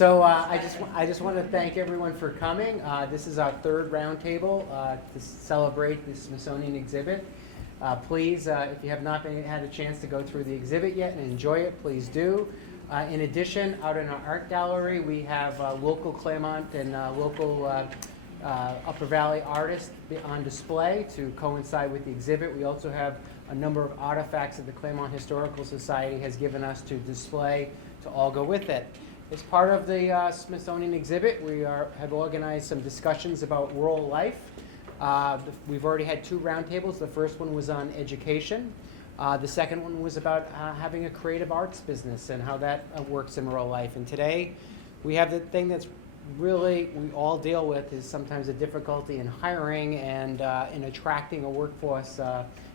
So I just want to thank everyone for coming. This is our third roundtable to celebrate the Smithsonian exhibit. Please, if you have not had a chance to go through the exhibit yet and enjoy it, please do. In addition, out in our art gallery, we have local Claremont and local Upper Valley artists on display to coincide with the exhibit. We also have a number of artifacts that the Claremont Historical Society has given us to display to all go with it. As part of the Smithsonian exhibit, we have organized some discussions about rural life. We've already had 2 roundtables. The first one was on education. The second one was about having a creative arts business and how that works in rural life. And today, we have the thing that's really we all deal with is sometimes a difficulty in hiring and in attracting a workforce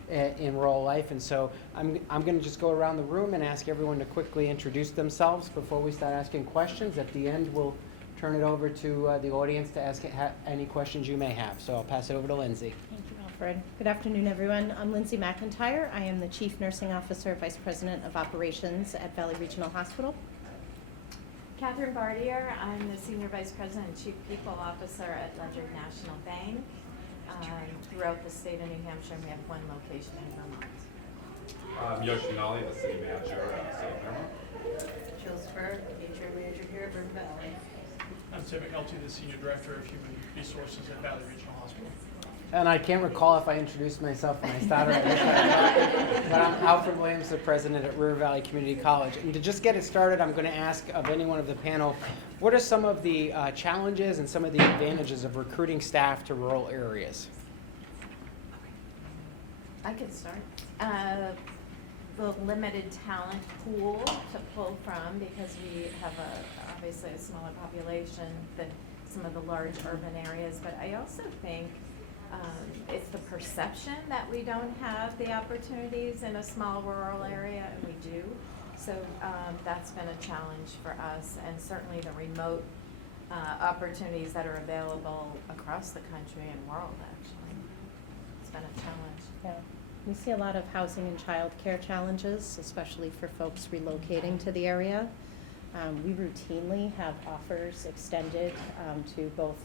in rural life. And so I'm going to just go around the room and ask everyone to quickly introduce themselves before we start asking questions. At the end, we'll turn it over to the audience to ask any questions you may have. So I'll pass it over to Lindsay. Thank you, Alfred. Good afternoon, everyone. I'm Lindsay McIntyre. I am the Chief Nursing Officer, Vice President of Operations at Valley Regional Hospital. Catherine Bardier, I'm the Senior Vice President and Chief People Officer at Ledyard National Bank. Throughout the state of New Hampshire, we have 1 location in Vermont. I'm Yoshinali, the City Manager at the City of Claremont. Jill Spur, HR Manager here at River Valley. I'm Tim McNulty, the Senior Director of Human Resources at Valley Regional Hospital. And I can't recall if I introduced myself when I started, but I'm Alfred Williams, the President at River Valley Community College. And to just get it started, I'm going to ask of anyone of the panel, what are some of the challenges and some of the advantages of recruiting staff to rural areas? I could start. The limited talent pool to pull from because we have obviously a smaller population than some of the large urban areas, but I also think it's the perception that we don't have the opportunities in a small rural area, and we do. So that's been a challenge for us, and certainly the remote opportunities that are available across the country and world, actually. It's been a challenge. Yeah. We see a lot of housing and child care challenges, especially for folks relocating to the area. We routinely have offers extended to both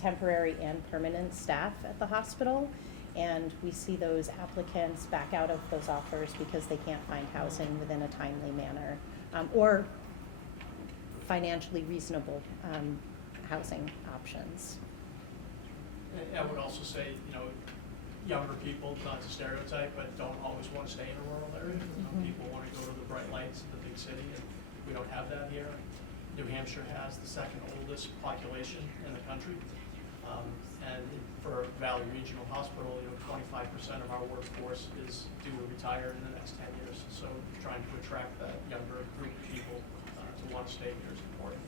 temporary and permanent staff at the hospital, and we see those applicants back out of those offers because they can't find housing within a timely manner or financially reasonable housing options. I would also say, younger people, not to stereotype, but don't always want to stay in a rural area. People want to go to the bright lights of the big city, and we don't have that here. New Hampshire has the 2nd oldest population in the country. And for Valley Regional Hospital, 25% of our workforce is due to retire in the next 10 years. So trying to attract that younger group of people to want to stay here is important.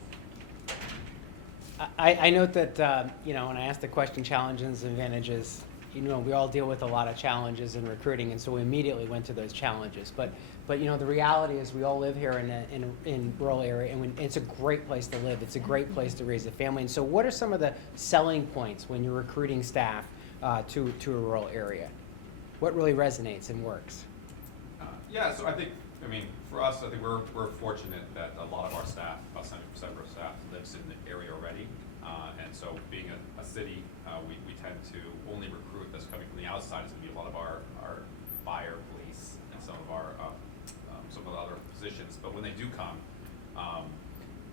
I note that, when I asked the question, challenges and advantages, we all deal with a lot of challenges in recruiting, and so we immediately went to those challenges. But the reality is we all live here in rural area, and it's a great place to live. It's a great place to raise a family. And so what are some of the selling points when you're recruiting staff to a rural area? What really resonates and works? So for us, I think we're fortunate that a lot of our staff, about 70% of our staff, lives in the area already. And so being a city, we tend to only recruit that's coming from the outside. It's going to be a lot of our fire, police, and some of the other positions. But when they do come,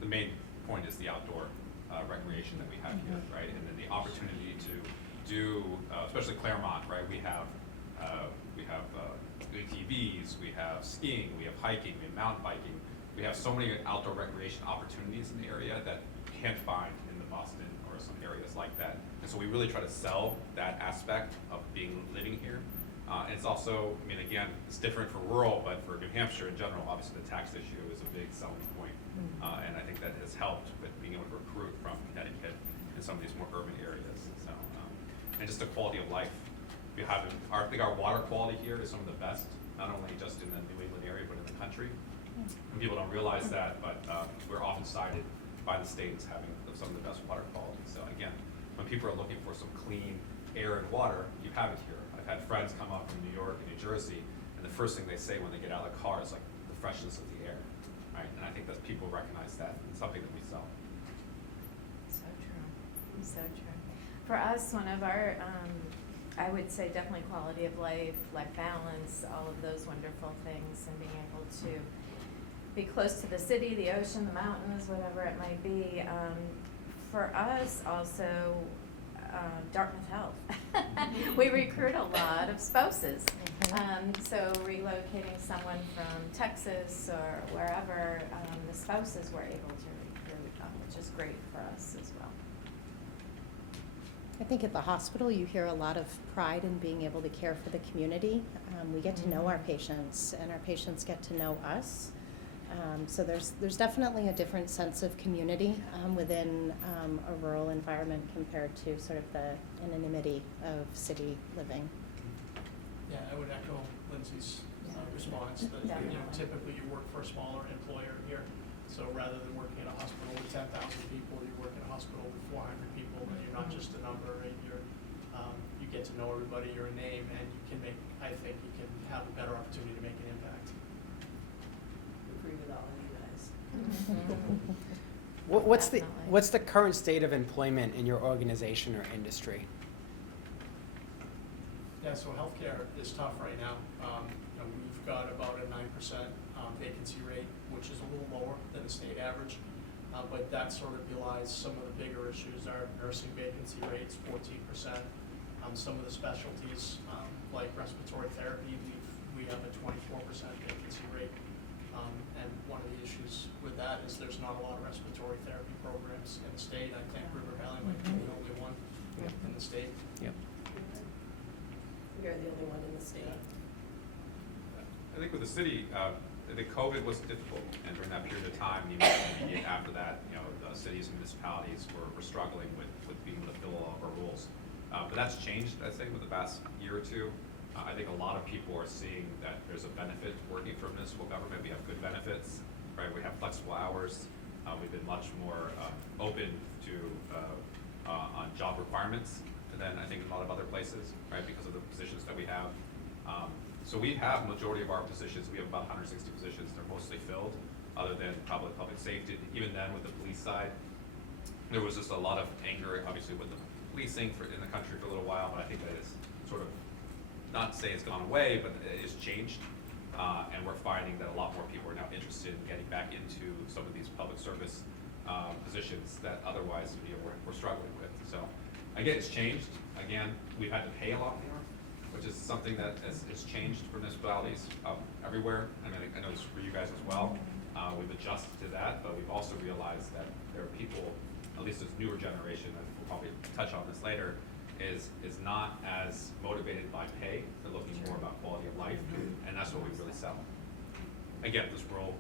the main point is the outdoor recreation that we have here, right? And then the opportunity to do, especially Claremont, right? We have ATVs, we have skiing, we have hiking, we have mountain biking. We have so many outdoor recreation opportunities in the area that you can't find in the Boston or some areas like that. And so we really try to sell that aspect of living here. And it's also, again, it's different for rural, but for New Hampshire in general, obviously the tax issue is a big selling point. And I think that has helped with being able to recruit from Connecticut in some of these more urban areas. So, and just the quality of life. I think our water quality here is some of the best, not only just in the New England area, but in the country. And people don't realize that, but we're often cited by the state as having some of the best water quality. So again, when people are looking for some clean air and water, you have it here. I've had friends come up from New York and New Jersey, and the first thing they say when they get out of the car is like the freshness of the air. right? And I think that people recognize that it's something that we sell. So true, so true. For us, one of our, I would say definitely quality of life balance, all of those wonderful things, and being able to be close to the city, the ocean, the mountains, whatever it might be. For us also, Dartmouth Health. We recruit a lot of spouses. So relocating someone from Texas or wherever, the spouses were able to recruit, which is great for us as well. I think at the hospital, you hear a lot of pride in being able to care for the community. We get to know our patients, and our patients get to know us. So there's definitely a different sense of community within a rural environment compared to sort of the anonymity of city living. Yeah, I would echo Lindsay's response that, typically you work for a smaller employer here. So rather than working at a hospital with 10,000 people, you work at a hospital with 400 people, and you're not just a number, right? You get to know everybody, you're a name, and you can I think you can have a better opportunity to make an impact. Agree with all of you guys. Definitely. What's the current state of employment in your organization or industry? Yeah, so healthcare is tough right now. We've got about a 9% vacancy rate, which is a little lower than the state average. But that sort of belies some of the bigger issues. Our nursing vacancy rate's 14%. Some of the specialties, like respiratory therapy, we have a 24% vacancy rate. And one of the issues with that is there's not a lot of respiratory therapy programs in the state. I think River Valley might be the only one in the state. Yep. We are the only one in the state. I think with the city, the COVID was difficult, and during that period of time, even immediate after that, the cities and municipalities were struggling with being able to fill all of our roles. But that's changed, I think, with the past year or two. I think a lot of people are seeing that there's a benefit to working for municipal government. We have good benefits, right? We have flexible hours. We've been much more open to on job requirements than I think in a lot of other places, right? Because of the positions that we have. So we have majority of our positions. We have about 160 positions. They're mostly filled, other than public safety. Even then, with the police side, there was just a lot of anger, obviously, with the policing in the country for a little while. But I think that is sort of, not to say it's gone away, but it has changed. And we're finding that a lot more people are now interested in getting back into some of these public service positions that otherwise we're struggling with. So again, it's changed. Again, we've had to pay a lot more, which is something that has changed for municipalities everywhere. I mean, I know it's for you guys as well. We've adjusted to that, but we've also realized that there are people, at least this newer generation, and we'll probably touch on this later, is not as motivated by pay. They're looking more about quality of life, and that's what we really sell. Again, this rural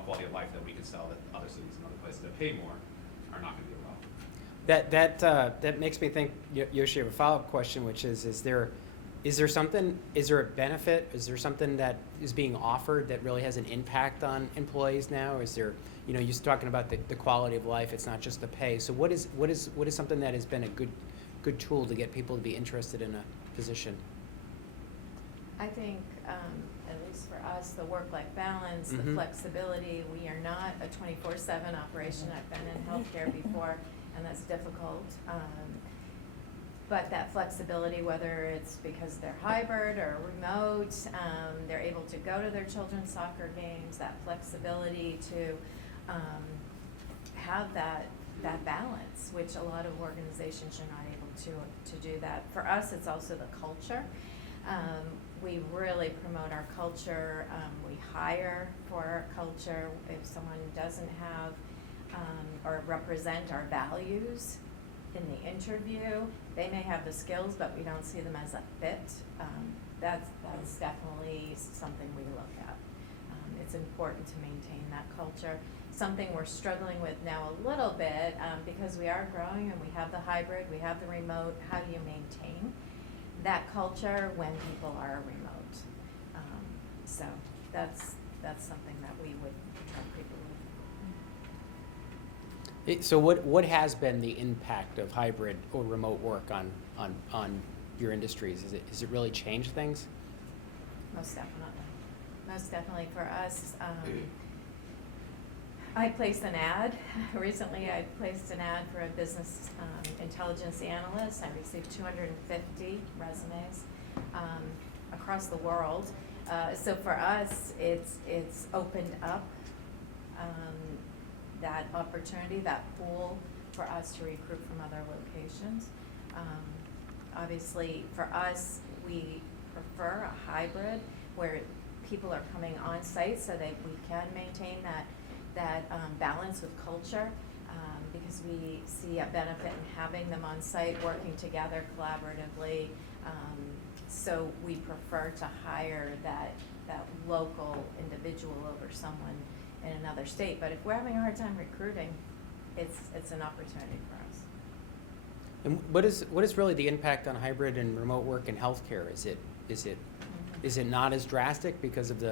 quality of life that we can sell that other cities and other places that pay more are not going to be allowed. That makes me think, Yoshi, I have a follow-up question, which is there a benefit? Is there something that is being offered that really has an impact on employees now? Is there, you're talking about the quality of life, it's not just the pay. So what is something that has been a good tool to get people to be interested in a position? I think, at least for us, the work-life balance, the flexibility, we are not a 24/7 operation. I've been in healthcare before, and that's difficult. But that flexibility, whether it's because they're hybrid or remote, they're able to go to their children's soccer games, that flexibility to have that balance, which a lot of organizations are not able to do that. For us, it's also the culture. We really promote our culture. We hire for our culture. If someone doesn't have or represent our values in the interview, they may have the skills, but we don't see them as a fit. That's definitely something we look at. It's important to maintain that culture. Something we're struggling with now a little bit, because we are growing and we have the hybrid, we have the remote. How do you maintain that culture when people are remote? So that's something that we would try people with. So what has been the impact of hybrid or remote work on your industries? Is it really changed things? Most definitely for us. I placed an ad. Recently, I placed an ad for a business intelligence analyst. I received 250 resumes across the world. So for us, it's opened up that opportunity, that pool for us to recruit from other locations. Obviously, for us, we prefer a hybrid where people are coming on site so that we can maintain that balance with culture, because we see a benefit in having them on site, working together collaboratively. So we prefer to hire that local individual over someone in another state. But if we're having a hard time recruiting, it's an opportunity for us. And what is really the impact on hybrid and remote work in healthcare? Is it not as drastic because of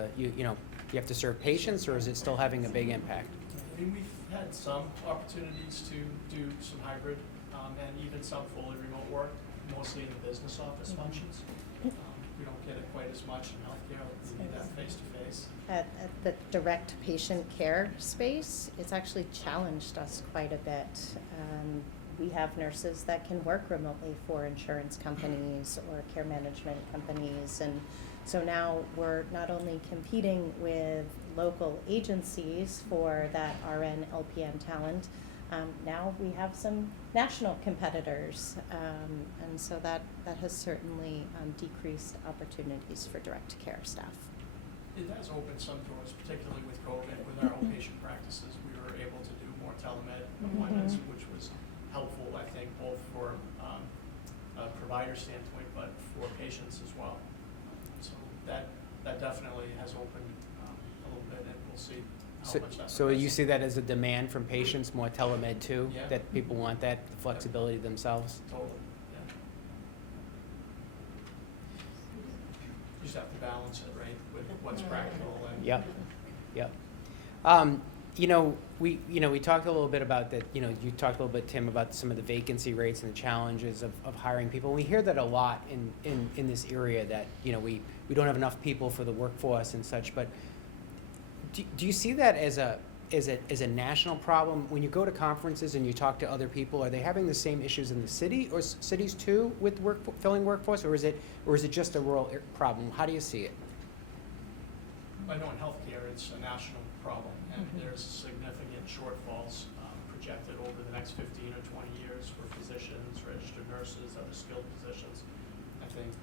you have to serve patients, or is it still having a big impact? I mean, we've had some opportunities to do some hybrid, and even some fully remote work, mostly in the business office functions. We don't get it quite as much in healthcare, we need that face-to-face. At the direct patient care space, it's actually challenged us quite a bit. We have nurses that can work remotely for insurance companies or care management companies, and so now we're not only competing with local agencies for that RN, LPN talent, now we have some national competitors, and so that has certainly decreased opportunities for direct care staff. It has opened some doors, particularly with COVID, with our outpatient practices. We were able to do more telemed appointments, which was helpful, I think, both for a provider standpoint, but for patients as well. So that definitely has opened a little bit, and we'll see how much that. So you see that as a demand from patients, more telemed too? Yeah. That people want that flexibility themselves? Totally, yeah. You just have to balance it, right, with what's practical and. Yep. We talked a little bit about that, you talked a little bit, Tim, about some of the vacancy rates and the challenges of hiring people. We hear that a lot in this area, that, we don't have enough people for the workforce and such, but do you see that as a national problem? When you go to conferences and you talk to other people, are they having the same issues in the city or cities too with filling workforce, or is it just a rural problem? How do you see it? I know in healthcare, it's a national problem, and there's significant shortfalls projected over the next 15 or 20 years for physicians, registered nurses, other skilled positions. I think,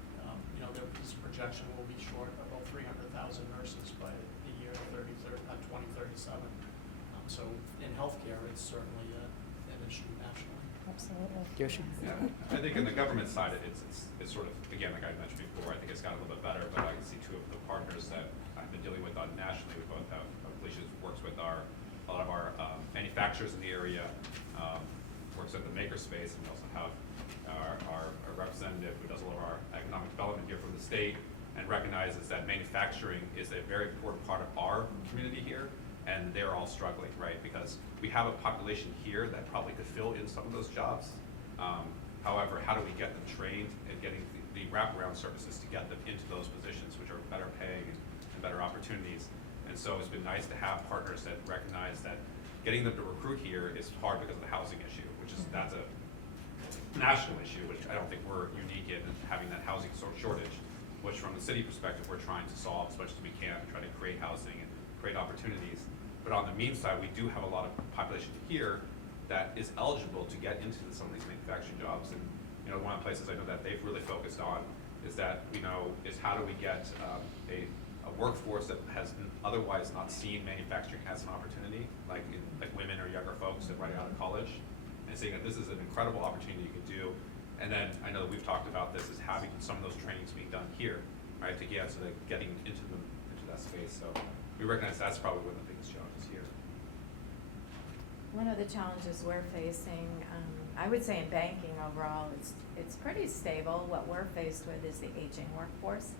this projection will be short about 300,000 nurses by the year 2037. So in healthcare, it's certainly an issue nationally. Absolutely. Yoshi? Yeah, I think in the government side, it's sort of, again, like I mentioned before, I think it's gotten a little bit better, but I can see two of the partners that I've been dealing with on nationally. We both have, Felicia works with a lot of our manufacturers in the area, works at the makerspace, and we also have our representative who does a lot of our economic development here from the state, and recognizes that manufacturing is a very important part of our community here, and they're all struggling, right? Because we have a population here that probably could fill in some of those jobs. However, how do we get them trained and getting the wraparound services to get them into those positions, which are better paying and better opportunities? And so it's been nice to have partners that recognize that getting them to recruit here is hard because of the housing issue, that's a national issue, which I don't think we're unique in having that housing shortage, which from the city perspective, we're trying to solve as much as we can, try to create housing and create opportunities. But on the mean side, we do have a lot of population here that is eligible to get into some of these manufacturing jobs. And one of the places I know that they've really focused on is that, is how do we get a workforce that has otherwise not seen manufacturing as an opportunity, like women or younger folks that are right out of college, and saying that this is an incredible opportunity you can do. And then I know that we've talked about this as having some of those trainings being done here, right, to get to getting into that space. So we recognize that's probably one of the biggest challenges here. One of the challenges we're facing, I would say in banking overall, it's pretty stable. What we're faced with is the aging workforce.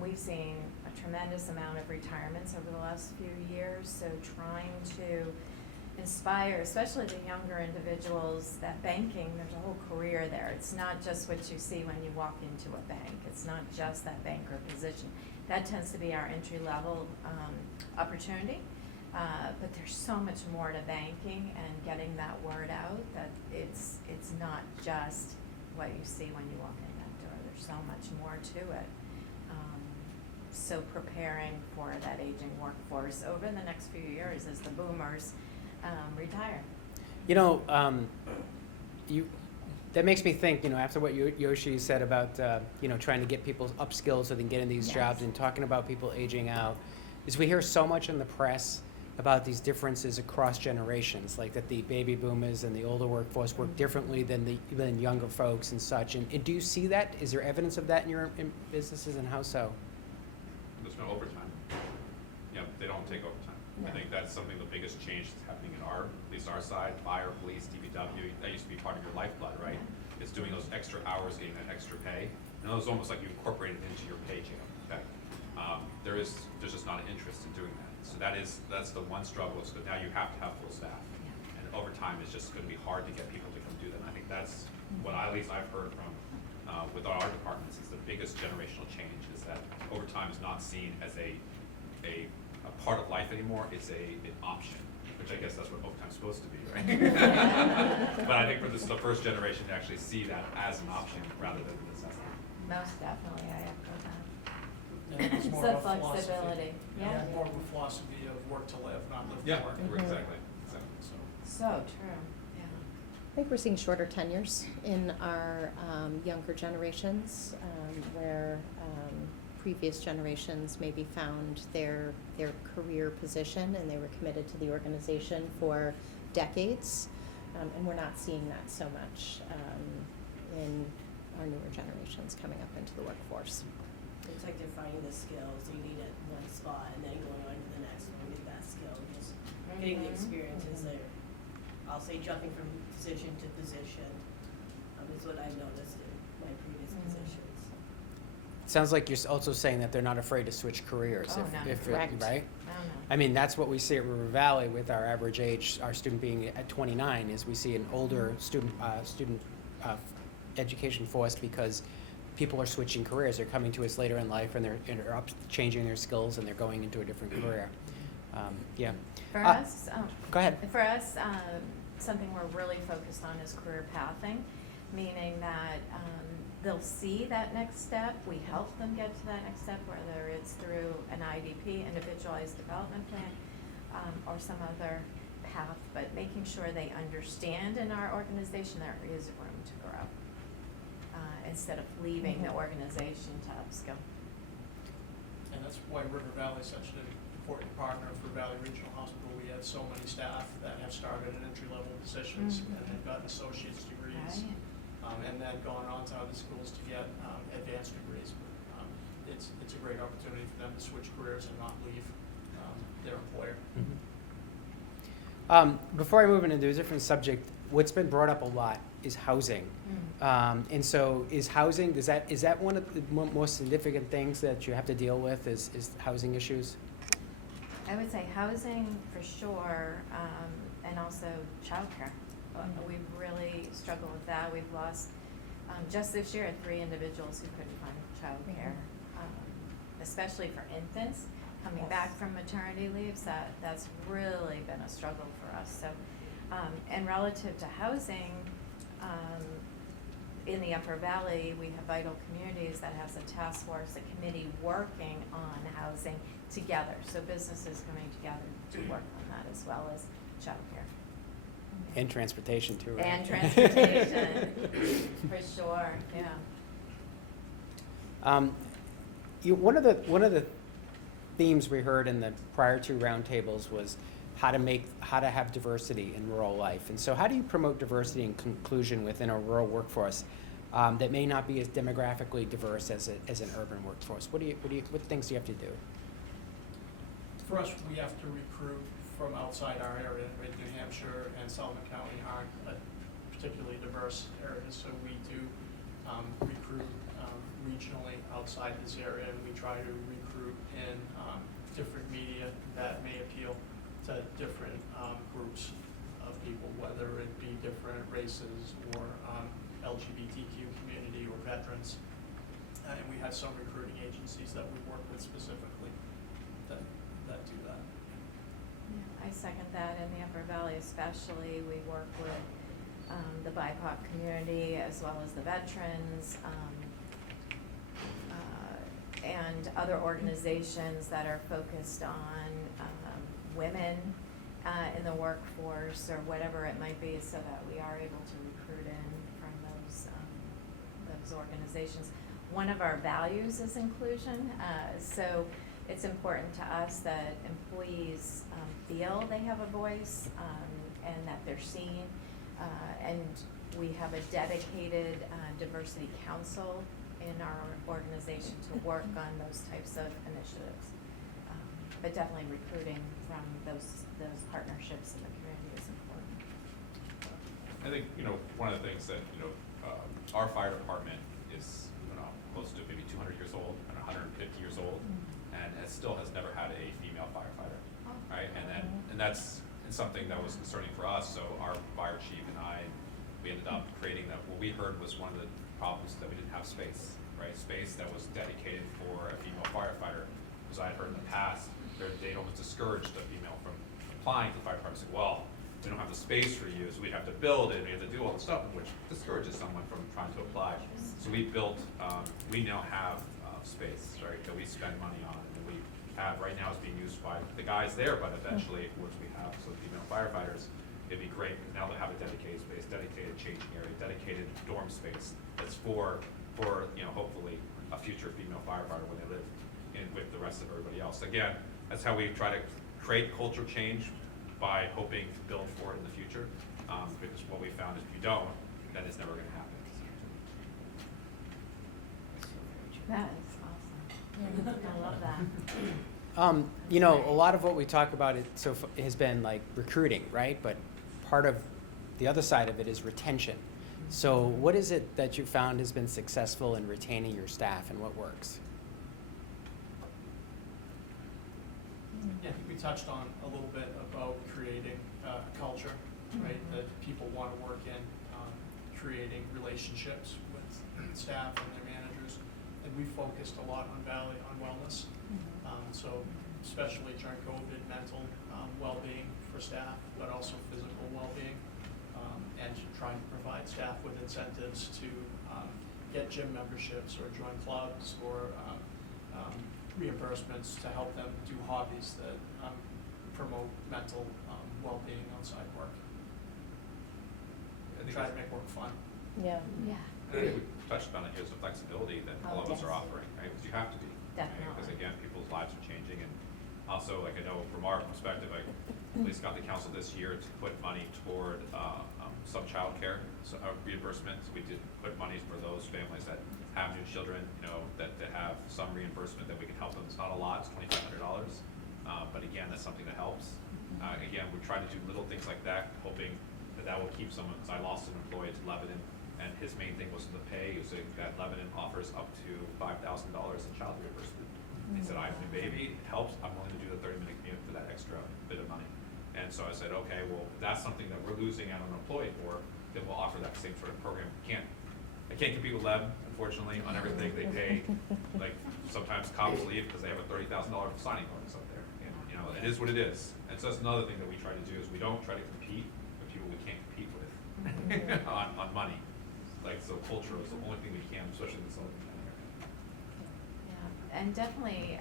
We've seen a tremendous amount of retirements over the last few years, so trying to inspire, especially the younger individuals, that banking, there's a whole career there. It's not just what you see when you walk into a bank. It's not just that banker position. That tends to be our entry-level opportunity. But there's so much more to banking and getting that word out that it's not just what you see when you walk in that door. There's so much more to it. So preparing for that aging workforce over the next few years as the boomers retire. You know, that makes me think, you know, after what Yoshi said about, you know, trying to get people upskilled so they can get in these Yes. jobs and talking about people aging out, is we hear so much in the press about these differences across generations, like that the baby boomers and the older workforce work differently than younger folks and such. And do you see that? Is there evidence of that in your businesses, and how so? There's no overtime. Yeah, they don't take overtime. I No. think that's something, the biggest change that's happening in at least our side, fire, police, DPW, that used to be part of your lifeblood, right? It's doing those extra hours, getting that extra pay, and it was almost like you incorporate it into your paycheck, okay? There's just not an interest in doing that. So that's the one struggle, so that now you have to have full staff. And overtime is just gonna be hard to get people to come do that. And I think that's what at least I've heard from, with our departments, is the biggest generational change, is that overtime is not seen as a part of life anymore, it's an option, which I guess that's what overtime's supposed to be, right? But I think for this, the first generation to actually see that as an option rather than a necessity. Most definitely, I echo that. And it's It's more the of a philosophy. flexibility, yeah. More of a philosophy of work to live, not live to Yeah, work. exactly. So, So true, yeah. I think we're seeing shorter tenures in our younger generations, where previous generations maybe found their career position and they were committed to the organization for decades. And we're not seeing that so much in our newer generations coming up into the workforce. It's like defining the skills you need at one spot and then going on to the next one with that skill. Just getting the Mhm. experiences there. I'll say jumping from position to position is what I've noticed in my previous Mhm. positions. Sounds like you're also saying that they're not afraid to switch careers. Oh, no. Correct. Right? I don't know. I mean, that's what we see at River Valley with our average age, our student being at 29, is we see an older student education force because people are switching careers. They're coming to us later in life and they're changing their skills and they're going into a different career. Yeah. For us, Go ahead. For us, something we're really focused on is career pathing, meaning that they'll see that next step. We help them get to that next step, whether it's through an IDP, individualized development plan, or some other path, but making sure they understand in our organization there is room to grow, instead of leaving the organization to upskill. and that's why River Valley is such an important partner for Valley Regional Hospital. We have so many staff that have started in entry-level positions Mhm. and they've gotten associate's degrees. Right. And then gone on to other schools to get advanced degrees. It's a great opportunity for them to switch careers and not leave their employer. Before I move into a different subject, what's been brought up a lot is housing. And so is housing, is that one of the more significant things that you have to deal with is housing issues? I would say housing for sure, and also childcare. We've really struggled with that. We've lost, just this year, 3 individuals who couldn't find childcare, especially for infants coming back from maternity leaves. That's really been a struggle for us. So, and relative to housing, in the Upper Valley, we have Vital Communities that has a task force, a committee working on housing together. So businesses coming together to work on that as well as childcare. And transportation too, right? And transportation, for sure, yeah. One of the themes we heard in the prior 2 roundtables was how to have diversity in rural life. And so how do you promote diversity and inclusion within a rural workforce that may not be as demographically diverse as an urban workforce? What things do you have to do? For us, we have to recruit from outside our area. Right? New Hampshire and Sullivan County aren't particularly diverse areas, so we do recruit regionally outside this area, and we try to recruit in different media that may appeal to different groups of people, whether it be different races or LGBTQ community or veterans. And we have some recruiting agencies that we work with specifically that do that. Yeah. I second that. In the Upper Valley especially, we work with the BIPOC community as well as the veterans, and other organizations that are focused on women in the workforce or whatever it might be, so that we are able to recruit in from those organizations. One of our values is inclusion, so it's important to us that employees feel they have a voice and that they're seen. And we have a dedicated diversity council in our organization to work on those types of initiatives. But definitely recruiting from those partnerships in the community is important. I think, one of the things that, our fire department is, close to maybe 200 years old and 150 years old, and it still has never had a female firefighter, right? And that's something that was concerning for us, so our fire chief and I, we ended up creating that. What we heard was one of the problems that we didn't have space, right? Space that was dedicated for a female firefighter. Because I had heard in the past, they'd almost discouraged a female from applying to the fire department. Say, well, we don't have the space for you, so we have to build it, we have to do all the stuff, which discourages someone from trying to apply. So we built, we now have space, right, that we spend money on, and we have right now is being used by the guys there, but eventually, once we have some female firefighters, it'd be great, because now they have a dedicated space, dedicated changing area, dedicated dorm space that's for hopefully a future female firefighter when they live in with the rest of everybody else. Again, that's how we try to create culture change, by hoping to build for it in the future. Because what we found is if you don't, then it's never gonna happen. That is awesome. I love that. A lot of what we talk about has been like recruiting, right? But part of the other side of it is retention. So what is it that you found has been successful in retaining your staff, and what works? Yeah, I think we touched on a little bit about creating a culture, right, that people want to work in, creating relationships with staff and their managers. And we focused a lot on wellness. So especially during COVID, mental well-being for staff, but also physical well-being, and trying to provide staff with incentives to get gym memberships or join clubs or reimbursements to help them do hobbies that promote mental well-being outside work. I think Try to make work fun. Yeah. Yeah. I think we touched on it, here's the flexibility that all of us are offering, right? Because you have to be. Definitely. Because again, people's lives are changing, and also, like I know from our perspective, I at least got the council this year to put money toward some child care reimbursement. So we did put money for those families that have new children, that have some reimbursement that we can help them. It's not a lot, it's $2,500, but again, that's something that helps. Again, we're trying to do little things like that, hoping that will keep someone. Because I lost an employee to Lebanon, and his main thing was the pay. He was saying that Lebanon offers up to $5,000 in child reimbursement. He said, I have a new baby, it helps, I'm willing to do the 30-minute commute for that extra bit of money. And so I said, okay, well, that's something that we're losing out on an employee for, then we'll offer that same sort of program. I can't compete with Leb, unfortunately, on everything. They pay, like, sometimes cops leave because they have a $30,000 signing bonus up there. And, it is what it is. And so that's another thing that we try to do, is we don't try to compete with people we can't compete with on money. Like, so culture is the only thing we can, especially in the Southern area. Yeah, and definitely,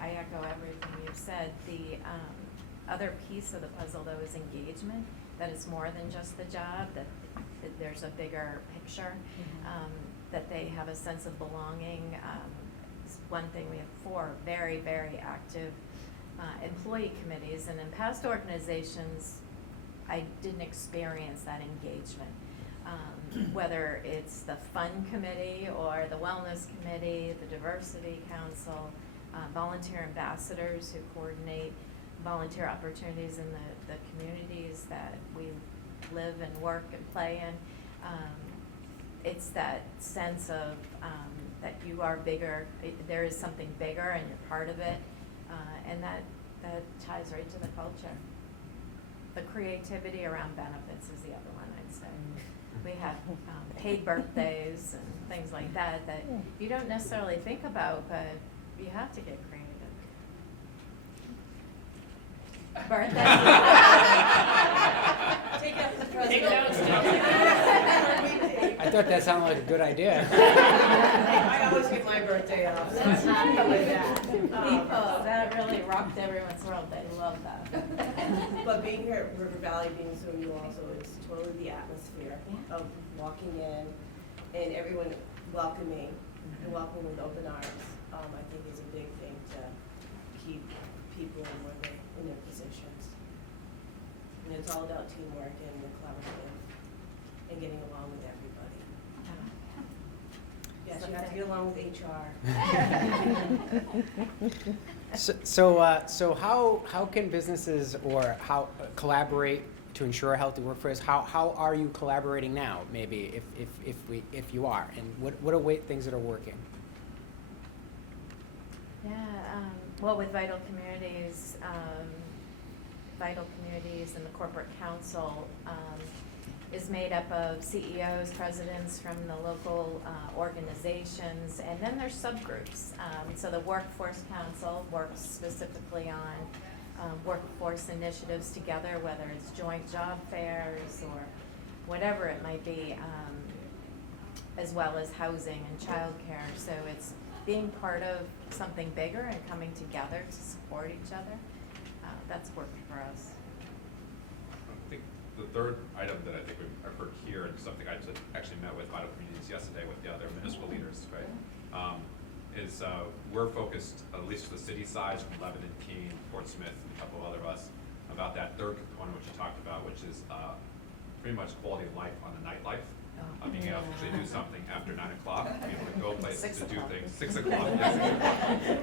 I echo everything you've said. The other piece of the puzzle, though, is engagement. That it's more than just the job, that there's a bigger picture, that they have a sense of belonging. It's one thing, we have 4 very, very active employee committees, and in past organizations, I didn't experience that engagement. Whether it's the fun committee or the wellness committee, the diversity council, volunteer ambassadors who coordinate volunteer opportunities in the communities that we live and work and play in. It's that sense of that you are bigger, there is something bigger and you're part of it, and that ties right to the culture. The creativity around benefits is the other one, I'd say. We have paid birthdays and things like that you don't necessarily think about, but you have to get creative. Birthday? Take out the Take notes, president. I thought that sounded like a good idea. I always get my birthday off. So it's not really that. People, that really rocked everyone's world. They love that. But being here at River Valley, being so new also, is totally the atmosphere of walking in and everyone welcoming and welcoming with open arms. I think is a big thing to keep people in their positions. And it's all about teamwork and the collaborative and getting along with everybody. Yes, you have to get along with HR. So how can businesses or how collaborate to ensure a healthy workforce? How are you collaborating now? Maybe if you are, and what are things that are working? Yeah, well, with Vital Communities and the Corporate Council is made up of CEOs, presidents from the local organizations, and then there's subgroups. So the Workforce Council works specifically on workforce initiatives together, whether it's joint job fairs or whatever it might be, as well as housing and childcare. So it's being part of something bigger and coming together to support each other. That's worked for us. I think the third item that I think I've heard here, and something I actually met with Vital Communities yesterday with the other municipal leaders, right, is we're focused, at least for the city sides, from Lebanon, Keene, Portsmouth, and a couple other of us, about that third component which you talked about, which is pretty much quality of life on the nightlife. Being able to actually do something after 9 o'clock, being able to go places to do things. 6 o'clock, yes.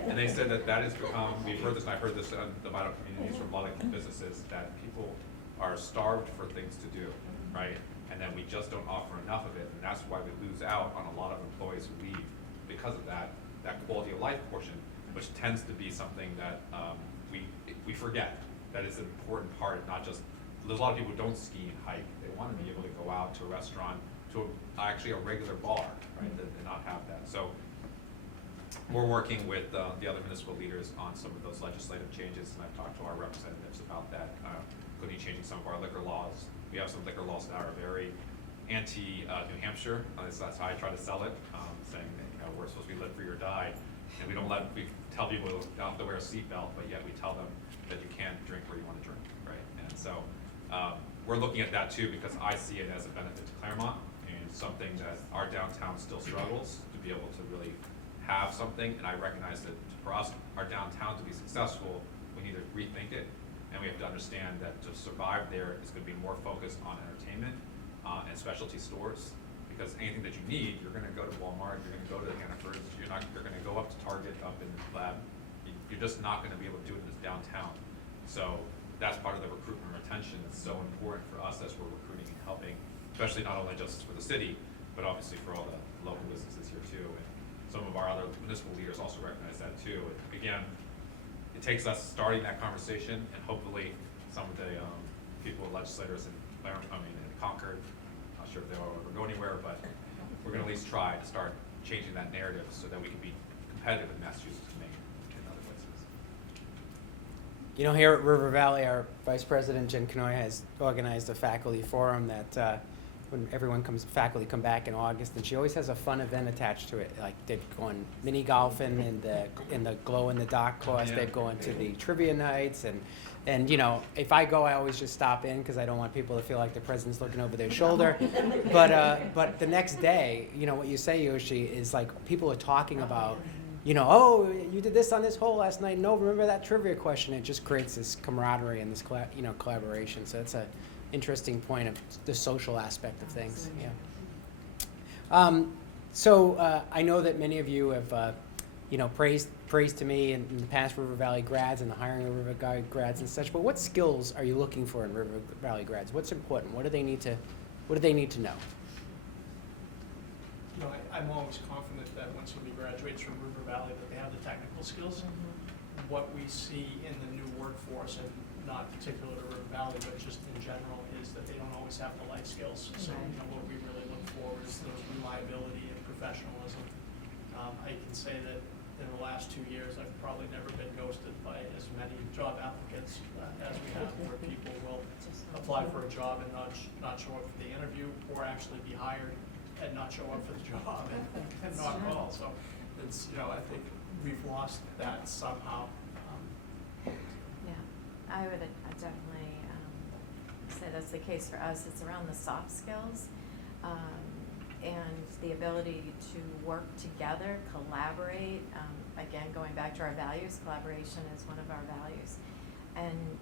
And they said that has become, we've heard this, and I've heard this on the Vital Communities from a lot of businesses, that people are starved for things to do, right? And then we just don't offer enough of it, and that's why we lose out on a lot of employees who leave because of that quality of life portion, which tends to be something that we forget that is an important part, not just, there's a lot of people who don't ski and hike. They want to be able to go out to a restaurant, to actually a regular bar, right, and not have that. So we're working with the other municipal leaders on some of those legislative changes, and I've talked to our representatives about that, including changing some of our liquor laws. We have some liquor laws that are very anti-New Hampshire. That's how I try to sell it, saying that we're supposed to be live free or die, and we tell people you don't have to wear a seatbelt, but yet we tell them that you can't drink where you want to drink, right? And so we're looking at that too, because I see it as a benefit to Claremont, and something that our downtown still struggles to be able to really have something. And I recognize that for us, our downtown to be successful, we need to rethink it, and we have to understand that to survive there is going to be more focused on entertainment and specialty stores, because anything that you need, you're going to go to Walmart, you're going to go to Hannaford's, you're going to go up to Target, up in the lab. You're just not going to be able to do it in this downtown. So that's part of the recruitment and retention that's so important for us as we're recruiting and helping, especially not only just for the city, but obviously for all the local businesses here too. And some of our other municipal leaders also recognize that too. And again, it takes us starting that conversation, and hopefully some of the people, legislators in Concord, not sure if they'll ever go anywhere, but we're going to at least try to start changing that narrative so that we can be competitive in Massachusetts and Maine and other places. You know, here at River Valley, our Vice President, Jen Canoia, has organized a faculty forum that when faculty come back in August, and she always has a fun event attached to it. Like they're going mini golfing in the glow in the dark course. Yeah. They're going to the trivia nights, and you know, if I go, I always just stop in because I don't want people to feel like the president's looking over their shoulder. But the next day, you know, what you say, Yoshi, is like people are talking about, you know, oh, you did this on this hole last night. No, remember that trivia question? It just creates this camaraderie and this collaboration. So it's a interesting point of the social aspect of things. Yeah. So I know that many of you have, praised to me in the past River Valley grads and the hiring of River Valley grads and such. But what skills are you looking for in River Valley grads? What's important? What do they need to know? You know, I'm always confident that when somebody graduates from River Valley, that they have the technical skills. What we see in the new workforce, and not particular to River Valley, but just in general, is that they don't always have the life skills. So, you know, what we really look for is the reliability and professionalism. I can say that in the last 2 years, I've probably never been ghosted by as many job applicants as we have, where people will apply for a job and not show up for the interview, or actually be hired and not show up for the job and not call. So it's, I think we've lost that somehow. Yeah, I would definitely say that's the case for us. It's around the soft skills and the ability to work together, collaborate. Again, going back to our values, collaboration is one of our values. And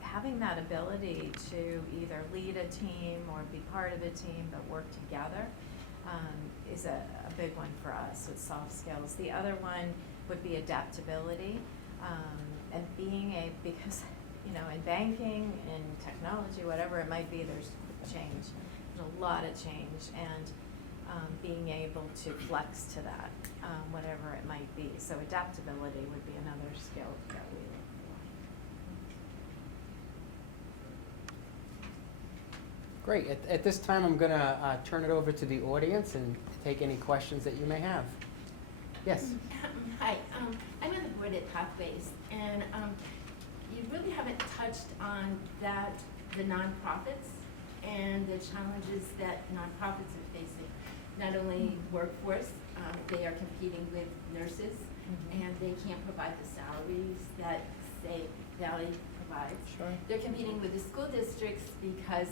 having that ability to either lead a team or be part of a team but work together is a big one for us with soft skills. The other one would be adaptability and because in banking, in technology, whatever it might be, there's change. There's a lot of change, and being able to flex to that, whatever it might be. So adaptability would be another skill that we look for. Great. At this time, I'm going to turn it over to the audience and take any questions that you may have. Yes? Hi, I'm on the board at Pathways, and you really haven't touched on the nonprofits and the challenges that nonprofits are facing. Not only workforce, they are competing with nurses, and they can't provide the salaries that, say, Valley provides. Sure. They're competing with the school districts because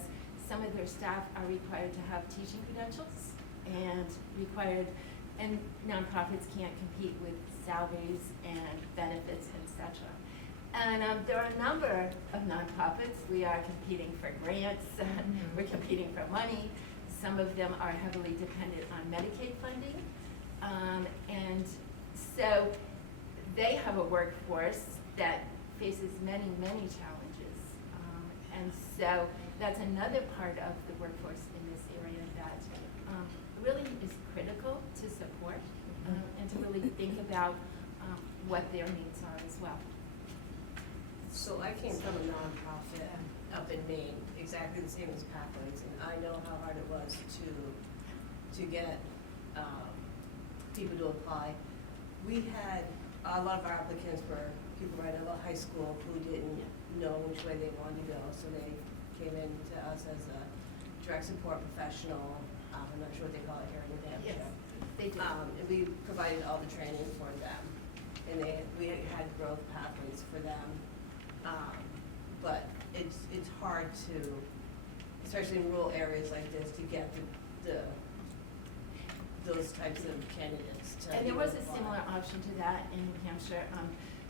some of their staff are required to have teaching credentials and nonprofits can't compete with salaries and benefits, etc. And there are a number of nonprofits. We are competing for grants. We're competing for money. Some of them are heavily dependent on Medicaid funding. And so they have a workforce that faces many, many challenges. And so that's another part of the workforce in this area that really is critical to support and to really think about what their needs are as well. So I came from a nonprofit up in Maine, exactly the same as Pathways, and I know how hard it was to get people to apply. We had a lot of our applicants were people right out of high school who didn't know which way they wanted to go, so they came in to us as a direct support professional. I'm not sure what they call it here in New Hampshire. Yes, they do. And we provided all the training for them, and we had growth pathways for them. But it's hard to, especially in rural areas like this, to get those types of candidates to. And there was a apply. similar option to that in New Hampshire.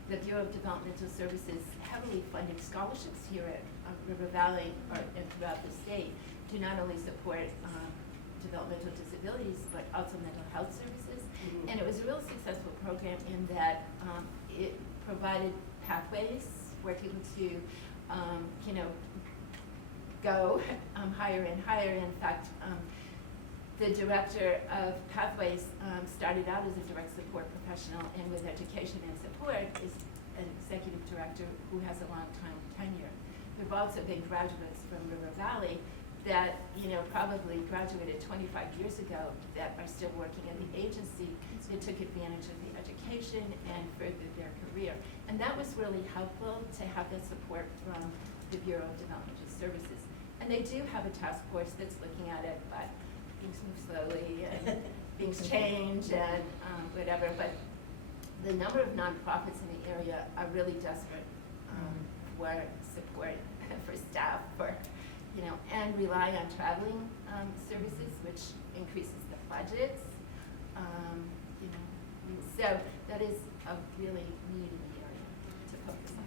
The Bureau of Developmental Services heavily funded scholarships here at River Valley and throughout the state to not only support developmental disabilities, but also mental health services. And it was a real successful program in that it provided pathways for people to, go higher and higher. In fact, the director of Pathways started out as a direct support professional, and with education and support is an executive director who has a long time tenure. There have also been graduates from River Valley that probably graduated 25 years ago that are still working in the agency. They took advantage of the education and furthered their career. And that was really helpful to have that support from the Bureau of Developmental Services. And they do have a task force that's looking at it, but things move slowly and things change and whatever. But the number of nonprofits in the area are really desperate for support, for staff, and rely on traveling services, which increases the budgets. So that is a really need in the area to focus on.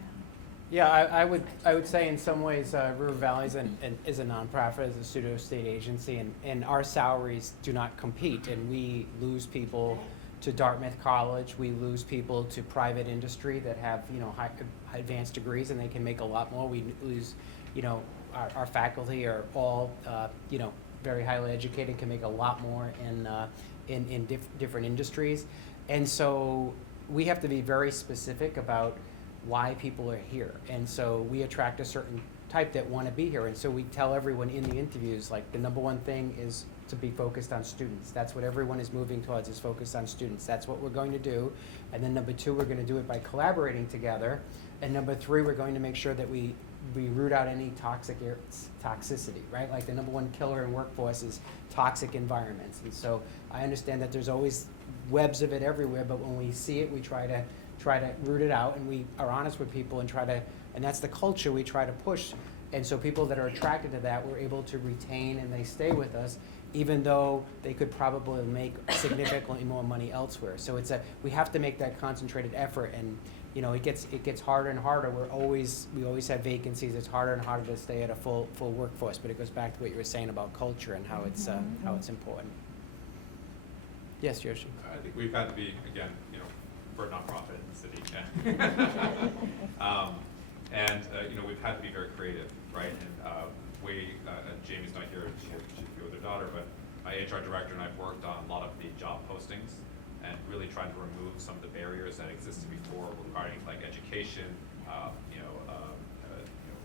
Yeah, I would say in some ways River Valley is a nonprofit, is a pseudo state agency, and our salaries do not compete, and we lose people to Dartmouth College. We lose people to private industry that have high advanced degrees, and they can make a lot more. We lose our faculty are all very highly educated, can make a lot more in different industries, and so we have to be very specific about why people are here. And so we attract a certain type that want to be here. And so we tell everyone in the interviews, like, the number one thing is to be focused on students. That's what everyone is moving towards, is focused on students. That's what we're going to do. And then number two, we're going to do it by collaborating together. And number three, we're going to make sure that we root out any toxicity, right? Like, the number one killer in workforce is toxic environments. And so I understand that there's always webs of it everywhere, but when we see it, we try to root it out, and we are honest with people and and that's the culture we try to push. And so people that are attracted to that, we're able to retain, and they stay with us, even though they could probably make significantly more money elsewhere. So we have to make that concentrated effort, and it gets harder and harder. We always have vacancies. It's harder and harder to stay at a full workforce. But it goes back to what you were saying about culture and how it's important. Yes, Yoshi. I think we've had to be, again, for a nonprofit in the city. We've had to be very creative, right? And Jamie's not here, she'd be with her daughter, but my HR director and I've worked on a lot of the job postings and really trying to remove some of the barriers that existed before regarding like education,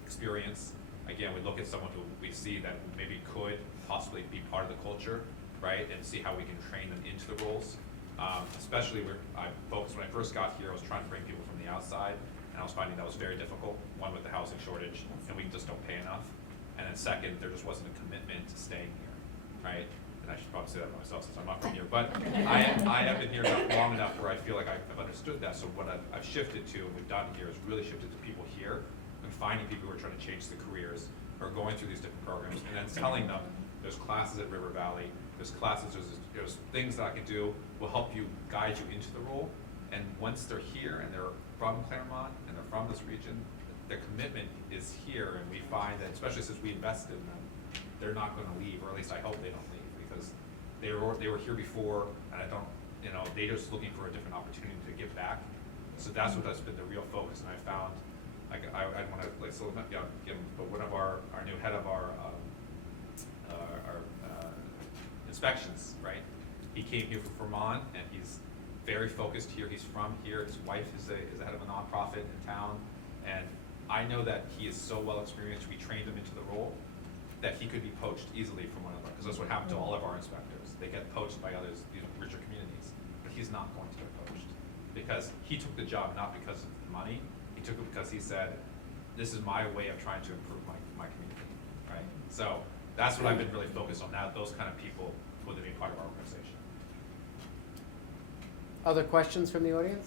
experience. Again, we look at someone who we see that maybe could possibly be part of the culture, right? And see how we can train them into the roles. Especially where I focused when I first got here, I was trying to bring people from the outside, and I was finding that was very difficult. One, with the housing shortage, and we just don't pay enough. And then second, there just wasn't a commitment to staying here, right? And I should probably say that about myself since I'm not from here, but I have been here long enough where I feel like I've understood that. So what I've shifted to, and we've done here, is really shifted to people here and finding people who are trying to change the careers, or going through these different programs, and then telling them there's classes at River Valley, there's classes, there's things that I can do, will help you, guide you into the role. And once they're here and they're from Claremont and they're from this region, their commitment is here, and we find that, especially since we invested in them, they're not going to leave, or at least I hope they don't leave, because they were here before, and they're just looking for a different opportunity to give back. So that's what has been the real focus, and I found, like, I want to give him, but one of our new head of our inspections, right? He came here from Vermont, and he's very focused here. He's from here. His wife is the head of a nonprofit in town, and I know that he is so well experienced. We trained him into the role that he could be poached easily from one of our, because that's what happened to all of our inspectors. They get poached by others, these richer communities, but he's not going to get poached because he took the job not because of money. He took it because he said, "This is my way of trying to improve my community," right? So that's what I've been really focused on. Now, those kind of people whether they be part of our organization. Other questions from the audience?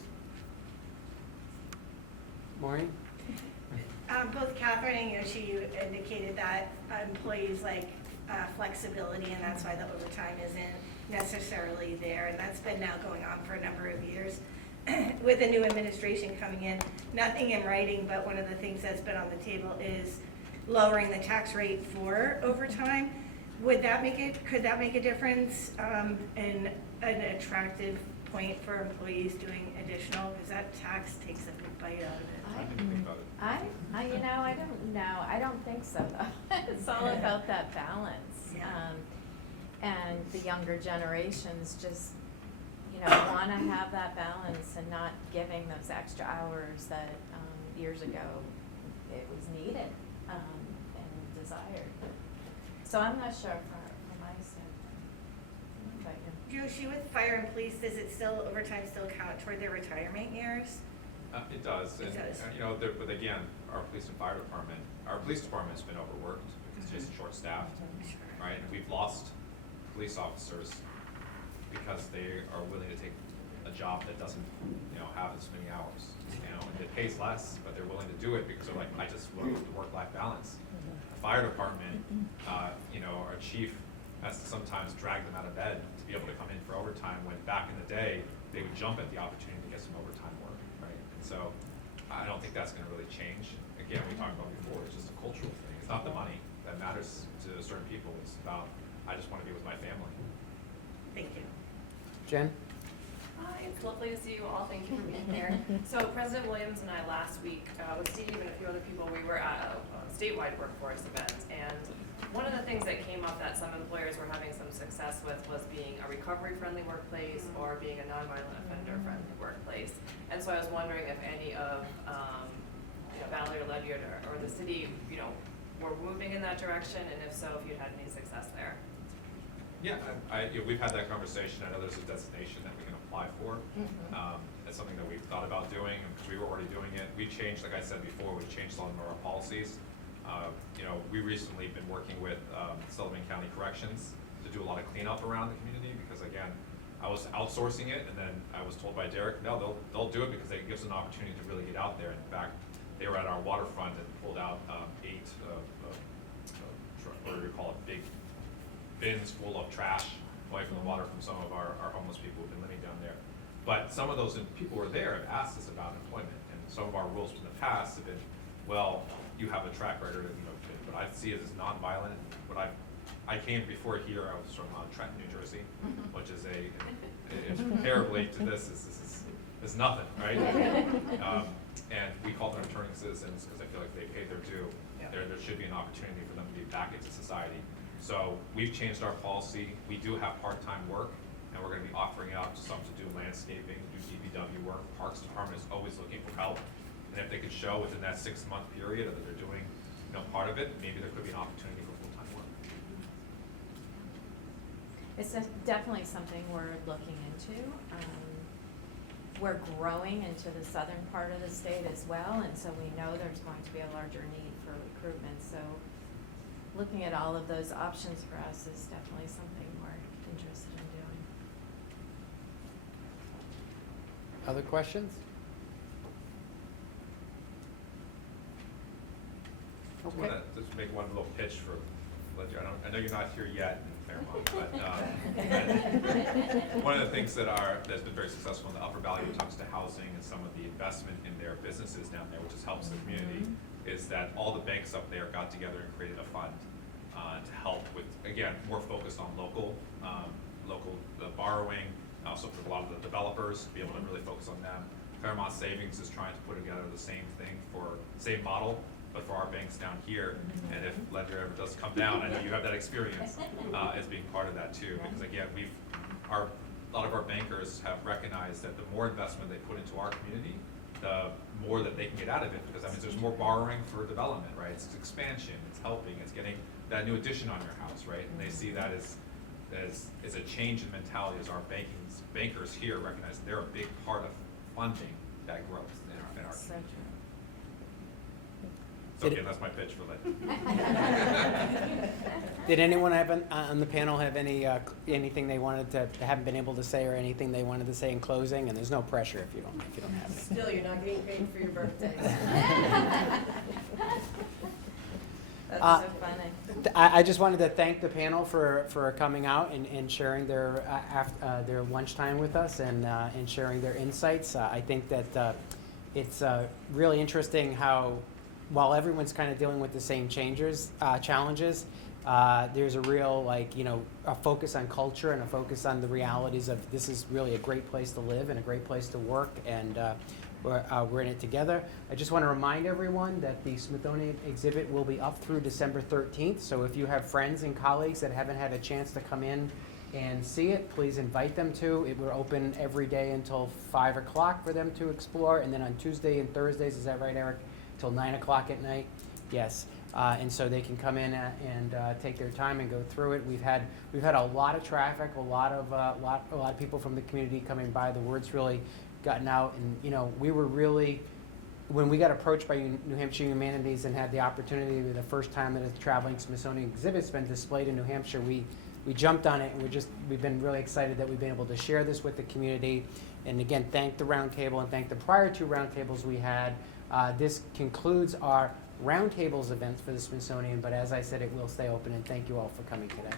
Maureen? Both Catherine and Yoshi, you indicated that employees like flexibility, and that's why the overtime isn't necessarily there, and that's been now going on for a number of years. With the new administration coming in, nothing in writing, but one of the things that's been on the table is lowering the tax rate for overtime. Would that make it, could that make a difference in an attractive point for employees doing additional, because that tax takes a big bite out of it? I didn't think about it. I don't know. I don't think so, though. It's all about that balance. Yeah. And the younger generations just, want to have that balance and not giving those extra hours that years ago it was needed and desired. So I'm not sure from my standpoint. But, Yoshi, with fire and police, does it still, overtime still count toward their retirement years? It does. It does. But again, our police and fire department, our police department's been overworked because it's just short-staffed, right? And we've lost police officers because they are willing to take a job that doesn't, have as many hours, and it pays less, but they're willing to do it because they're like, I just want the work-life balance. The fire department, our chief has to sometimes drag them out of bed to be able to come in for overtime, when back in the day, they would jump at the opportunity to get some overtime work, right? And so, I don't think that's gonna really change. Again, we talked about before, it's just a cultural thing. It's not the money that matters to certain people. It's about, I just wanna be with my family. Thank you. Jen? Hi, it's lovely to see you all. Thank you for being here. So President Williams and I last week, with Steve and a few other people, we were at a statewide workforce event. And one of the things that came up that some employers were having some success with was being a recovery-friendly workplace or being a nonviolent offender-friendly workplace. And so I was wondering if any of Valerie or Ledyard or the city, were moving in that direction, and if so, if you'd had any success there. Yeah, we've had that conversation. I know there's a designation that we can apply for. It's something that we've thought about doing because we were already doing it. We've changed, like I said before, we've changed some of our policies. We recently been working with Sullivan County Corrections to do a lot of cleanup around the community because, again, I was outsourcing it, and then I was told by Derek, no, they'll do it because it gives an opportunity to really get out there. In fact, they were at our waterfront and pulled out 8 what do we call it, big bins full of trash away from the water from some of our homeless people who've been living down there. But some of those people who are there have asked us about employment, and some of our rules from the past have been, well, you have a track record, but I see it as nonviolent. But I came before here, I was from Trenton, New Jersey, which is comparably to this is nothing, right? And we call them returning citizens because I feel like they paid their due. There should be an opportunity for them to be back into society. So we've changed our policy. We do have part-time work, and we're going to be offering out some to do landscaping, do DPW work. Parks Department is always looking for help, and if they could show within that 6-month period that they're doing, part of it, maybe there could be an opportunity for full-time work. It's definitely something we're looking into. We're growing into the southern part of the state as well, and so we know there's going to be a larger need for recruitment. So looking at all of those options for us is definitely something we're interested in doing. Other questions? I want to just make one little pitch for, I know you're not here yet in Fairmont, but one of the things that's been very successful in the Upper Valley when it comes to housing and some of the investment in their businesses down there, which helps the community, is that all the banks up there got together and created a fund to help with, again, more focused on local borrowing, also for a lot of the developers, be able to really focus on them. Fairmont Savings is trying to put together the same model, but for our banks down here. And if Ledger ever does come down, I know you have that experience as being part of that too. Because again, a lot of our bankers have recognized that the more investment they put into our community, the more that they can get out of it. Because that means there's more borrowing for development, right? It's expansion, it's helping, it's getting that new addition on your house, right? And they see that as a change in mentality as our bankers here recognize they're a big part of funding that growth in our So community. true. So again, that's my pitch for Ledger. Did anyone on the panel have anything they wanted to haven't been able to say, or anything they wanted to say in closing? And there's no pressure if you don't have it. Still, you're not getting paid for your birthday. That's so funny. I just wanted to thank the panel for coming out and sharing their lunchtime with us and sharing their insights. I think that it's really interesting how, while everyone's kind of dealing with the same challenges, there's a real a focus on culture and a focus on the realities of this is really a great place to live and a great place to work, and we're in it together. I just want to remind everyone that the Smithsonian exhibit will be up through December 13th, so if you have friends and colleagues that haven't had a chance to come in and see it, please invite them to. It will open every day until 5 o'clock for them to explore, and then on Tuesday and Thursdays, is that right, Eric? Till 9 o'clock at night? Yes. And so they can come in and take their time and go through it. We've had a lot of traffic, a lot of people from the community coming by. The word's really gotten out, and we were really, when we got approached by New Hampshire Humanities and had the opportunity, the first time that a traveling Smithsonian exhibit's been displayed in New Hampshire, we jumped on it, and we've been really excited that we've been able to share this with the community. And again, thank the Roundtable and thank the prior 2 Roundtables we had. This concludes our Roundtables events for the Smithsonian, but as I said, it will stay open, and thank you all for coming today.